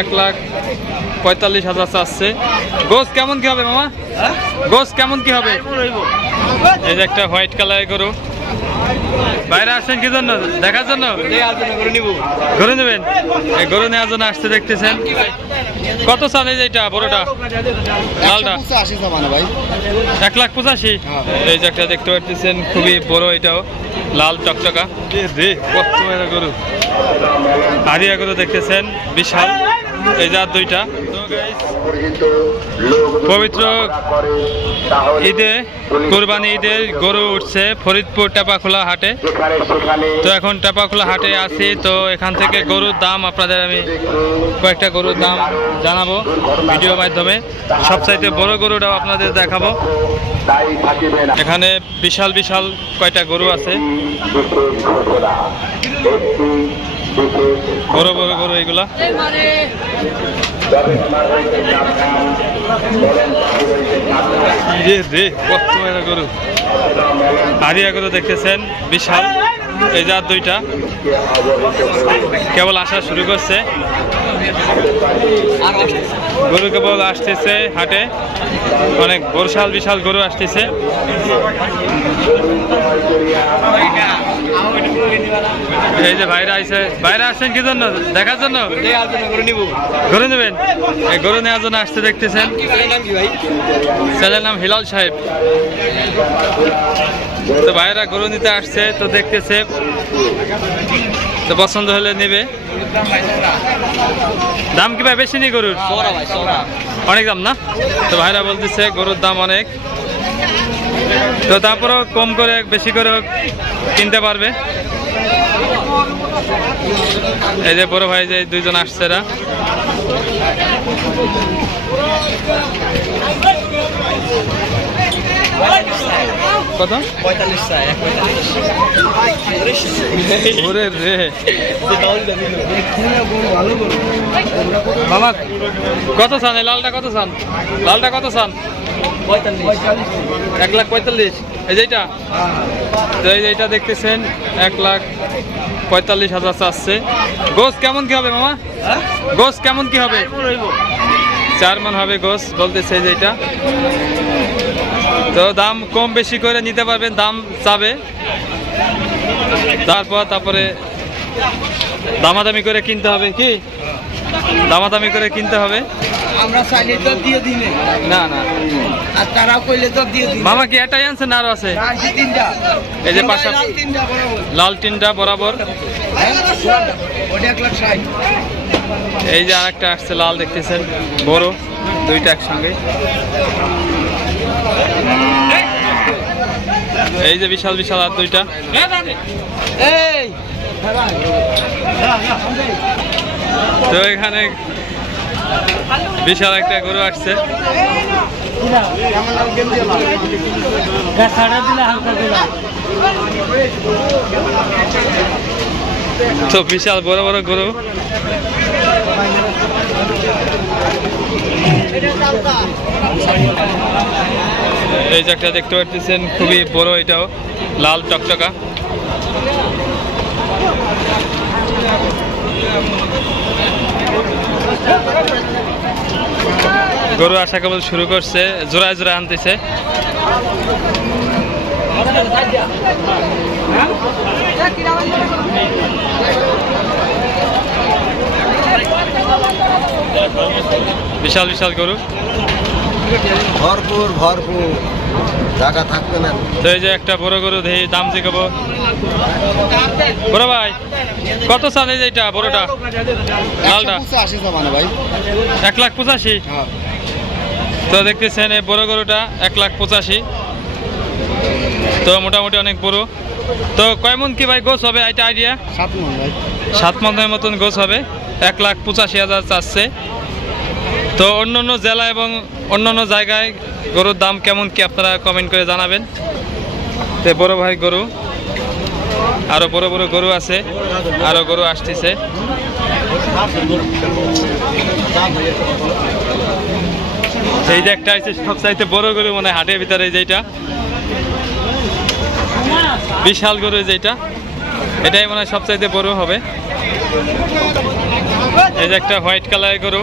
এক লাখ পঁয়তাল্লিশ হাজার চাচ্ছে। গোস কেমন কি হবে মামা? গোস কেমন কি হবে? এই যে একটা হোয়াইট কালারের গরু। বাইরে আসছেন কি জন্য? দেখার জন্য? ঘুরে নেবেন? এই গরু নেওয়ার জন্য আসতে দেখতেছেন। কত সাল এই যে এটা বড়টা? লালটা? এক লাখ পঁচাশি? এই যে একটা দেখতে পাচ্ছেন খুবই বড় এটাও। লাল চকচকা। গরু হারিয়া গরু দেখতেছেন বিশাল। এই যার দুইটা। পবিত্র ঈদে, কোরবানি ঈদের গরু উঠছে ফরিদপুর টেপাখোলা হাটে। তো এখন টেপাখোলা হাটে আছি, তো এখান থেকে গরুর দাম আপনাদের আমি কয়েকটা গরুর দাম জানাব ভিডিওর মাধ্যমে। সবচাইতে বড় গরুটাও আপনাদের দেখাবো। এখানে বিশাল বিশাল কয়টা গরু আছে? বড় বড় গরু এগুলা রে রে, কত বড় গরু। হারিয়া গরু দেখতেছেন, বিশাল। এই যার দুইটা। কেবল আসা শুরু করছে। গরু কেবল আসতেছে হাটে। অনেক বিশাল বিশাল গরু আসতেছে। এই যে ভাইরা আইছে। ভাইরা আসছেন কি জন্য? দেখার জন্য? গরু নেবেন? এই গরু নেওয়ার জন্য আসতে দেখতেছেন। ছেলের নাম হিলাল সাহেব। তো ভাইরা গরু নিতে আসছে তো দেখতেছে। তো পছন্দ হলে নেবে। দাম কি ভাই? বেশি নেই গরুর? অনেক দাম না? তো ভাইরা বলতেছে গরুর দাম অনেক। তো তারপরেও কম করে বেশি করে কিনতে পারবে। এই যে বড় ভাই যে দুইজন আসছে এরা। কত? রে। কত চান? এই লালটা কত চান? লালটা কত চান? এক লাখ পঁয়তাল্লিশ। এই যেটা এই যে এটা দেখতেছেন এক লাখ পঁয়তাল্লিশ হাজার চাচ্ছে। গোস কেমন কি হবে মামা? গোস কেমন কি হবে? চার মন হবে গোস বলতেছে এই যে এটা তো দাম কম বেশি করে নিতে পারবেন দাম চাবে। তারপর তারপরে দামাদামি করে কিনতে হবে কি? দামাদামি করে কিনতে হবে। আমরা চাইলে তো দিয়ে দিই না। না। আর তারাও কইলে তো দিয়ে দিই মামা কি এটাই আনছেন না আরও আছে? আছে তিনটা। এই যে পাশা লাল তিনটা বরাবর। লাল টিনটা বরাবর। হ্যাঁ ওটা এক লাখ ষাট। এই যে আরেকটা আসছে লাল দেখতেছেন। বড় দুইটা একসঙ্গে। এই যে বিশাল বিশাল আর দুইটা। এই তো এখানে বিশাল একটা গরু আসছে। তো বিশাল বড় বড় গরু। এই যে একটা দেখতে পাচ্ছেন খুবই বড় এটাও, লাল টকটকা গরু আসা কেবল শুরু করছে জোড়ায় জোড়ায় আনতেছে। বিশাল বিশাল গরু। ভরপুর ভরপুর। জায়গা থাকবে না। তো এই যে একটা বড় গরু দেখি দাম জিগাবো। বড় ভাই কত চান এই যে এটা বড়টা? লালটা? ভাই। এক লাখ পঁচাশি? হ্যাঁ। তো দেখতেছেন এই বড় গরুটা এক লাখ পঁচাশি। তো মোটামুটি অনেক বড়। তো কয় মন কি ভাই গোছ হবে? এটা আইডিয়া সাত মন ভাই। সাত মনের মতন গোছ হবে। এক লাখ পঁচাশি হাজার চাচ্ছে। তো অন্য অন্য জেলা এবং অন্য অন্য জায়গায় গরুর দাম কেমন কি আপনারা কমেন্ট করে জানাবেন? তো বড় ভাই গরু, আরও বড় বড় গরু আছে, আরও গরু আসতেছে। এই যে একটা আছে সবচাইতে বড় গরু মানে হাটের ভিতরে যেটা বিশাল গরু যেটা এটাই মনে হয় সবচাইতে বড় হবে। এই যে একটা হোয়াইট কালারের গরু।